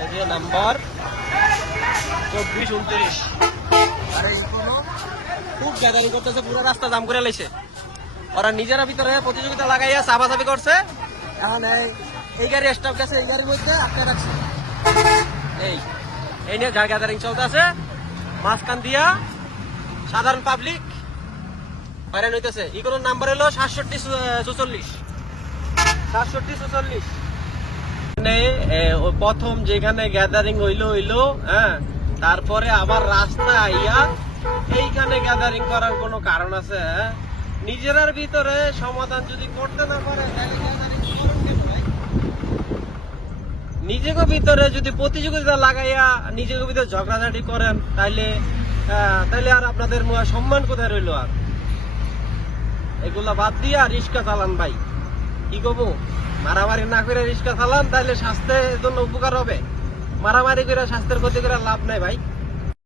Number চব্বিশ, উনত্রিশ। আর, এই খুব গ্যাদারিং করতেছে, পুরো রাস্তা জাম করে লাইছে। ওরা নিজেরা ভিতরে প্রতিযোগিতা লাগাইয়া চাপাচাপি করছে। এখন এই- গাড়ি স্টাফ গেছে, এই গাড়ির মধ্যে আটকে রাখছে। এই এই নিয়ে গাড়ি গ্যাদারিং চলতেছে। মাঝখান দিয়া সাধারণ পাবলিক হয়রান হইতেছে। ইগুলোর নাম্বার হলো সাতষট্টি চুচল্লিশ সাতষট্টি চুচল্লিশ ও প্রথম যেখানে গ্যাদারিং হইল হইল হ্যাঁ তারপরে আবার রাস্তা আইয়া এইখানে গ্যাদারিং করার কোনো কারণ আছে হ্যাঁ? নিজেরার ভিতরে সমাধান যদি করতে না পারে? নিজেকে ভিতরে যদি প্রতিযোগিতা লাগাইয়া নিজেকে ভিতরে ঝগড়াঝাটি করেন, তাইলে তাইলে আর আপনাদের সম্মান কোথায় রইল আর এগুলা বাদ দিয়া রিক্সা চালান ভাই কি করব মারামারি না করে রিক্সা চালান তাহলে স্বাস্থ্যের জন্য উপকার হবে। মারামারি করে স্বাস্থ্যের ক্ষতি করে লাভ নাই ভাই।